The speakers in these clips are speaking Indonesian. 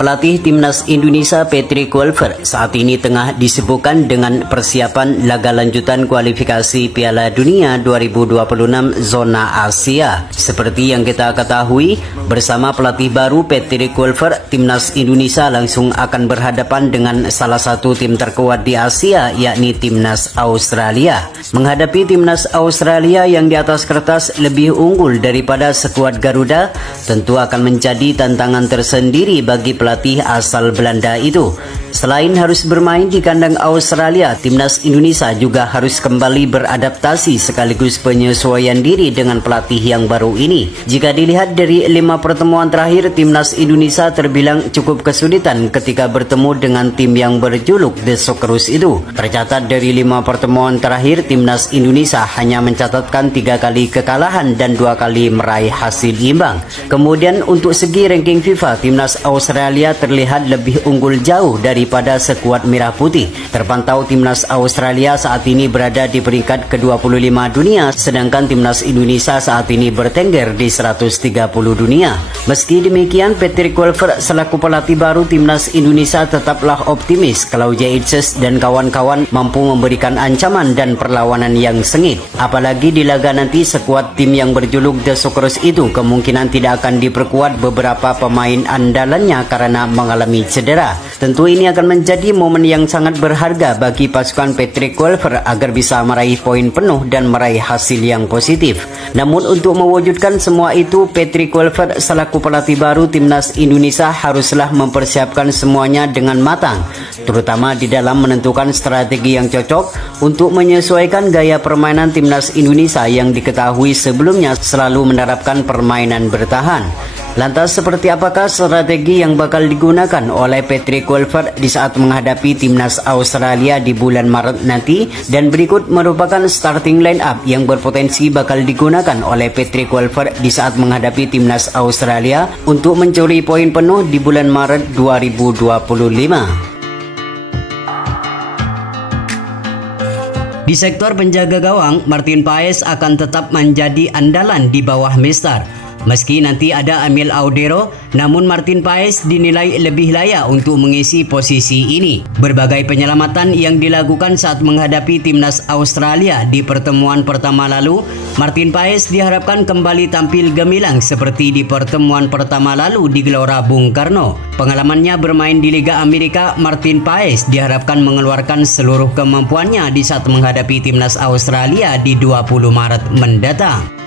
Pelatih Timnas Indonesia Patrick Kluivert saat ini tengah disibukkan dengan persiapan laga lanjutan kualifikasi Piala Dunia 2026 zona Asia. Seperti yang kita ketahui, bersama pelatih baru Patrick Kluivert, Timnas Indonesia langsung akan berhadapan dengan salah satu tim terkuat di Asia, yakni Timnas Australia. Menghadapi Timnas Australia yang di atas kertas lebih unggul daripada skuad Garuda, tentu akan menjadi tantangan tersendiri bagi pelatih asal Belanda itu. Selain harus bermain di kandang Australia, Timnas Indonesia juga harus kembali beradaptasi sekaligus penyesuaian diri dengan pelatih yang baru ini. Jika dilihat dari 5 pertemuan terakhir, Timnas Indonesia terbilang cukup kesulitan ketika bertemu dengan tim yang berjuluk The Socceroos itu. Tercatat dari 5 pertemuan terakhir, Timnas Indonesia hanya mencatatkan 3 kali kekalahan dan 2 kali meraih hasil imbang. Kemudian untuk segi ranking FIFA, Timnas Australia terlihat lebih unggul jauh daripada skuad Merah Putih. Terpantau Timnas Australia saat ini berada di peringkat ke-25 dunia, sedangkan Timnas Indonesia saat ini bertengger di 130 dunia. Meski demikian, Patrick Kluivert selaku pelatih baru Timnas Indonesia tetaplah optimis kalau Jaitses dan kawan-kawan mampu memberikan ancaman dan perlawanan yang sengit. Apalagi di laga nanti, skuad tim yang berjuluk The Socceroos itu kemungkinan tidak akan diperkuat beberapa pemain andalannya karena mengalami cedera. Tentu ini akan menjadi momen yang sangat berharga bagi pasukan Patrick Kluivert agar bisa meraih poin penuh dan meraih hasil yang positif. Namun untuk mewujudkan semua itu, Patrick Kluivert selaku pelatih baru Timnas Indonesia haruslah mempersiapkan semuanya dengan matang, terutama di dalam menentukan strategi yang cocok untuk menyesuaikan gaya permainan Timnas Indonesia yang diketahui sebelumnya selalu menerapkan permainan bertahan. Lantas seperti apakah strategi yang bakal digunakan oleh Patrick Kluivert di saat menghadapi Timnas Australia di bulan Maret nanti? Dan berikut merupakan starting line up yang berpotensi bakal digunakan oleh Patrick Kluivert di saat menghadapi Timnas Australia untuk mencuri poin penuh di bulan Maret 2025. Di sektor penjaga gawang, Martin Paes akan tetap menjadi andalan di bawah Mister. Meski nanti ada Emil Audero, namun Martin Paes dinilai lebih layak untuk mengisi posisi ini. Berbagai penyelamatan yang dilakukan saat menghadapi Timnas Australia di pertemuan pertama lalu, Martin Paes diharapkan kembali tampil gemilang seperti di pertemuan pertama lalu di Gelora Bung Karno. Pengalamannya bermain di Liga Amerika, Martin Paes diharapkan mengeluarkan seluruh kemampuannya di saat menghadapi Timnas Australia di 20 Maret mendatang.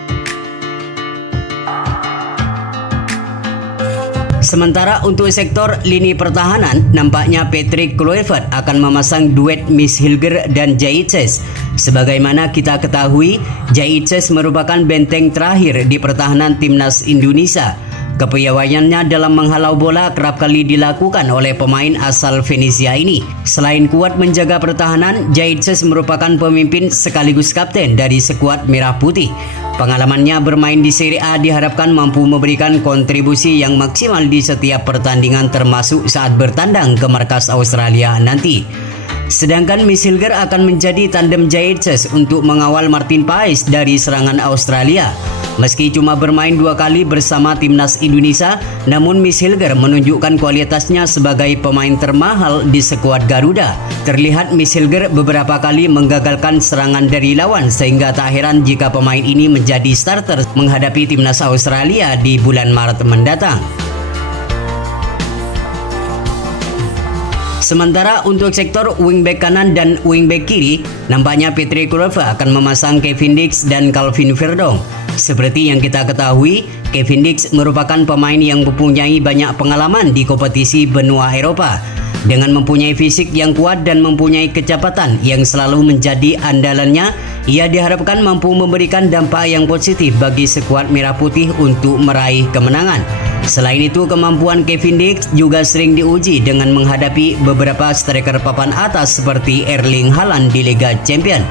Sementara untuk sektor lini pertahanan, nampaknya Patrick Kluivert akan memasang duet Mishilger dan Jaitses. Sebagaimana kita ketahui, Jaitses merupakan benteng terakhir di pertahanan Timnas Indonesia. Kepiawaiannya dalam menghalau bola kerap kali dilakukan oleh pemain asal Venesia ini. Selain kuat menjaga pertahanan, Jaitses merupakan pemimpin sekaligus kapten dari skuad Merah Putih. Pengalamannya bermain di Serie A diharapkan mampu memberikan kontribusi yang maksimal di setiap pertandingan, termasuk saat bertandang ke markas Australia nanti. Sedangkan Mishilger akan menjadi tandem Jaitses untuk mengawal Martin Paes dari serangan Australia. Meski cuma bermain 2 kali bersama Timnas Indonesia, namun Mishilger menunjukkan kualitasnya sebagai pemain termahal di skuad Garuda. Terlihat Mishilger beberapa kali menggagalkan serangan dari lawan, sehingga tak heran jika pemain ini menjadi starter menghadapi Timnas Australia di bulan Maret mendatang. Sementara untuk sektor wingback kanan dan wingback kiri, nampaknya Patrick Kluivert akan memasang Kevin Dix dan Calvin Verdong. Seperti yang kita ketahui, Kevin Dix merupakan pemain yang mempunyai banyak pengalaman di kompetisi benua Eropa. Dengan mempunyai fisik yang kuat dan mempunyai kecepatan yang selalu menjadi andalannya, ia diharapkan mampu memberikan dampak yang positif bagi skuad Merah Putih untuk meraih kemenangan. Selain itu, kemampuan Kevin Dix juga sering diuji dengan menghadapi beberapa striker papan atas seperti Erling Haaland di Liga Champions.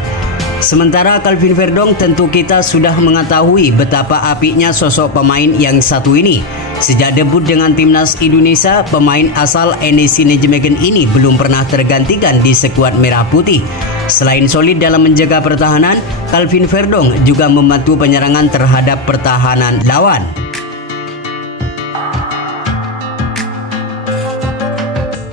Sementara Calvin Verdong, tentu kita sudah mengetahui betapa apiknya sosok pemain yang satu ini. Sejak debut dengan Timnas Indonesia, pemain asal NEC Nijmegen ini belum pernah tergantikan di skuad Merah Putih. Selain solid dalam menjaga pertahanan, Calvin Verdong juga membantu penyerangan terhadap pertahanan lawan.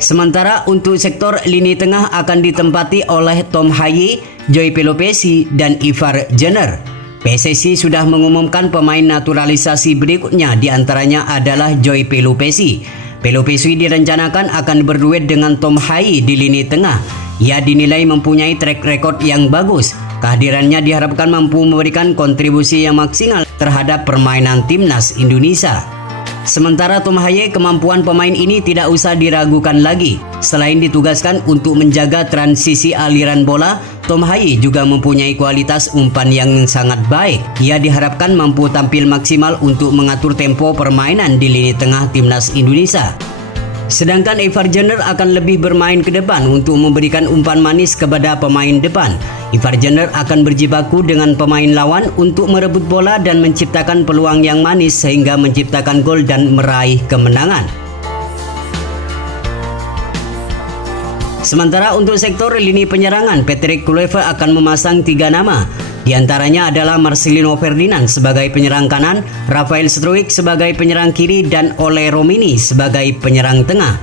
Sementara untuk sektor lini tengah akan ditempati oleh Tom Haye, Joy Pelopessy, dan Ivar Jenner. PSSI sudah mengumumkan pemain naturalisasi berikutnya, diantaranya adalah Joy Pelopessy. Pelopessy direncanakan akan berduet dengan Tom Haye di lini tengah. Ia dinilai mempunyai track record yang bagus. Kehadirannya diharapkan mampu memberikan kontribusi yang maksimal terhadap permainan timnas Indonesia. Sementara Tom Haye, kemampuan pemain ini tidak usah diragukan lagi. Selain ditugaskan untuk menjaga transisi aliran bola, Tom Haye juga mempunyai kualitas umpan yang sangat baik. Ia diharapkan mampu tampil maksimal untuk mengatur tempo permainan di lini tengah timnas Indonesia. Sedangkan Ivar Jenner akan lebih bermain ke depan untuk memberikan umpan manis kepada pemain depan. Ivar Jenner akan berjibaku dengan pemain lawan untuk merebut bola dan menciptakan peluang yang manis sehingga menciptakan gol dan meraih kemenangan. Sementara untuk sektor lini penyerangan, Patrick Kluivert akan memasang 3 nama. Di antaranya adalah Marcelino Ferdinand sebagai penyerang kanan, Rafael Struijk sebagai penyerang kiri, dan Ole Romini sebagai penyerang tengah.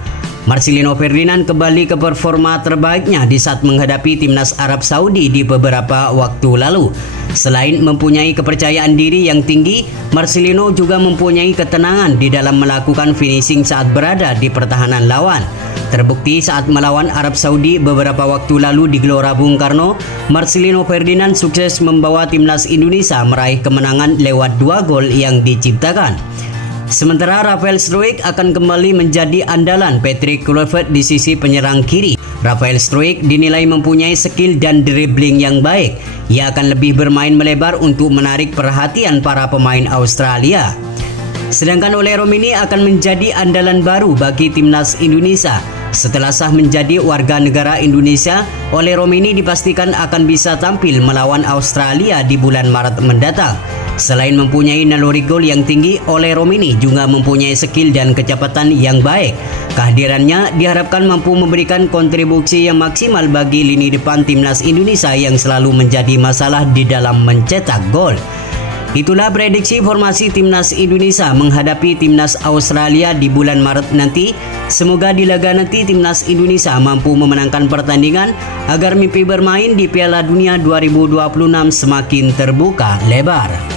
Marcelino Ferdinand kembali ke performa terbaiknya di saat menghadapi timnas Arab Saudi di beberapa waktu lalu. Selain mempunyai kepercayaan diri yang tinggi, Marcelino juga mempunyai ketenangan di dalam melakukan finishing saat berada di pertahanan lawan. Terbukti saat melawan Arab Saudi beberapa waktu lalu di Gelora Bung Karno, Marcelino Ferdinand sukses membawa timnas Indonesia meraih kemenangan lewat 2 gol yang diciptakan. Sementara Rafael Struijk akan kembali menjadi andalan Patrick Kluivert di sisi penyerang kiri. Rafael Struijk dinilai mempunyai skill dan dribbling yang baik. Ia akan lebih bermain melebar untuk menarik perhatian para pemain Australia. Sedangkan Ole Romini akan menjadi andalan baru bagi timnas Indonesia. Setelah sah menjadi warga negara Indonesia, Ole Romini dipastikan akan bisa tampil melawan Australia di bulan Maret mendatang. Selain mempunyai naluri gol yang tinggi, Ole Romini juga mempunyai skill dan kecepatan yang baik. Kehadirannya diharapkan mampu memberikan kontribusi yang maksimal bagi lini depan timnas Indonesia yang selalu menjadi masalah di dalam mencetak gol. Itulah prediksi formasi timnas Indonesia menghadapi timnas Australia di bulan Maret nanti. Semoga di laga nanti timnas Indonesia mampu memenangkan pertandingan agar mimpi bermain di Piala Dunia 2026 semakin terbuka lebar.